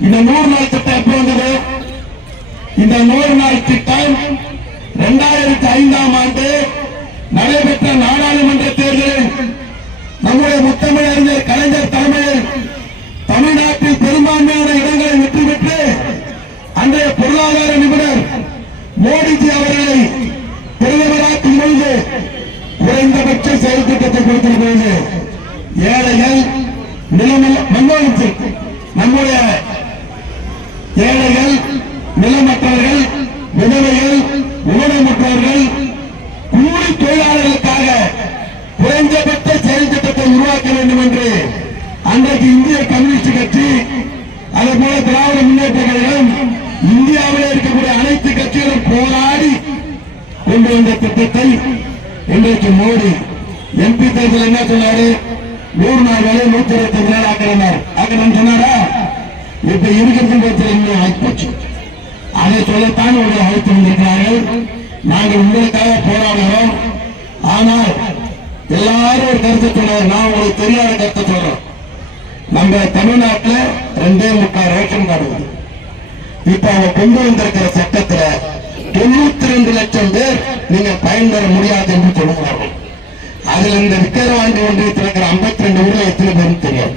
இந்த நூறு நாள் திட்டம் எப்ப வந்தது? இந்த நூறு நாள் திட்டம் இரண்டாயிரத்தி ஐந்தாம் ஆண்டு நடைபெற்ற நாடாளுமன்ற தேர்தலில் நம்முடைய முத்தமிழ் அறிஞர் கலைஞர் தலைமையில் தமிழ்நாட்டில் பெரும்பான்மையான இடங்களை வெற்றி பெற்று அன்றைய பொருளாதார நிபுணர் மோடிஜி அவர்களை பிரதமராக்கும் பொழுது குறைந்தபட்ச செயல் திட்டத்தை கொடுத்திருக்கிறது. ஏழைகள் நிலமில் மன்மோகன் சிங் நம்முடைய நிலமற்றவர்கள் விதவைகள் ஊனமுற்றவர்கள் கூலி தொழிலாளர்களுக்காக குறைந்தபட்ச செயல் திட்டத்தை உருவாக்க வேண்டும் என்று அன்றைக்கு இந்திய கம்யூனிஸ்ட் கட்சி அதே போல திராவிட முன்னேற்ற கழகம் இந்தியாவில் இருக்கக்கூடிய அனைத்து கட்சிகளும் போராடி கொண்டு வந்த திட்டத்தை இன்றைக்கு மோடி எம்பி தேர்தல் என்ன சொன்னாரு? நூறு நாள் வேலை நூத்தி இருபத்தி நாள் ஆக்கிறார் ஆக்கணும் சொன்னாரா? இப்ப இருக்கிறது பிரச்சனை இன்னும் ஆகிப்போச்சு. அதை சொல்லத்தான் உங்களை அழைத்து வந்திருக்கிறார்கள். நாங்கள் உங்களுக்காக போராடுகிறோம். ஆனால் எல்லாரும் ஒரு கருத்து சொல்றாரு நான் உங்களுக்கு தெரியாத கருத்து சொல்றோம் நம்ம தமிழ்நாட்டில் ரெண்டே முக்கால் ரேஷன் கார்டு வருது. இப்ப அவங்க கொண்டு வந்திருக்கிற சட்டத்துல தொண்ணூத்தி ரெண்டு லட்சம் பேர் நீங்க பயன்பெற முடியாது என்று சொல்லுகிறார்கள். அதுல இந்த விக்கிரவாண்டி ஒன்றியத்தில் இருக்கிற ஐம்பத்தி ரெண்டு ஊர்ல எத்தனை பேரும் தெரியாது.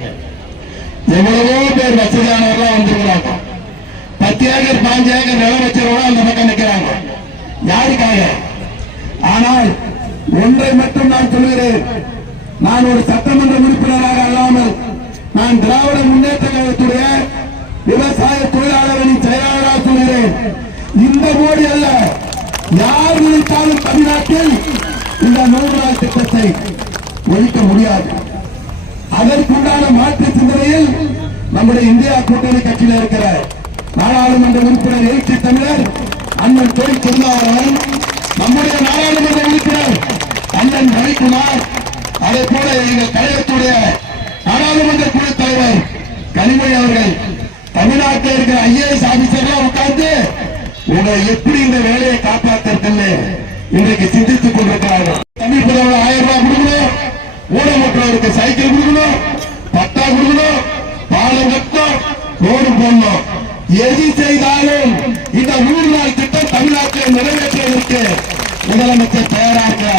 எவ்வளவோ பேர் வசதியானவர்களா வந்து பத்து ஏக்கர் பாஞ்சு ஏக்கர் நிலம் வச்சவங்க அந்த பக்கம் நிற்கிறாங்க யாருக்காக? ஆனால் ஒன்றை மட்டும் நான் சொல்கிறேன் நான் ஒரு சட்டமன்ற உறுப்பினராக அல்லாமல் நான் திராவிட முன்னேற்ற கழகத்துடைய விவசாய தொழிலாளர்களின் செயலாளராக சொல்கிறேன் இந்த மோடி அல்ல யார் நினைத்தாலும் தமிழ்நாட்டில் இந்த நூறு நாள் திட்டத்தை ஒழிக்க முடியாது. அதற்குண்டான மாற்று சிந்தனையில் நம்முடைய இந்தியா கூட்டணி கட்சியில் இருக்கிற நாடாளுமன்ற உறுப்பினர் எழுச்சி தமிழர் அண்ணன் தொழில் திருநாவரன் நம்முடைய நாடாளுமன்ற உறுப்பினர் அண்ணன் ரவிக்குமார் அதே போல எங்கள் கழகத்துடைய நாடாளுமன்ற குழு தலைவர் கனிமொழி அவர்கள் தமிழ்நாட்டில் இருக்கிற ஐஏஎஸ் ஆபீசர்லாம் உட்கார்ந்து உங்களை எப்படி இந்த வேலையை காப்பாற்றுறதுன்னு இன்றைக்கு சிந்தித்துக் கொண்டிருக்கிறார்கள். தமிழ் புதவர் ஆயிரம் ரூபாய் கொடுக்கணும் ஊனமுற்றவருக்கு சைக்கிள் கொடுக்கணும் பட்டா கொடுக்கணும் பாலம் கட்டணும் ரோடு போடணும். எது செய்தாலும் இந்த நூறு நாள் திட்டம் தமிழ்நாட்டில் நிறைவேற்றுவதற்கு முதலமைச்சர் தயாராக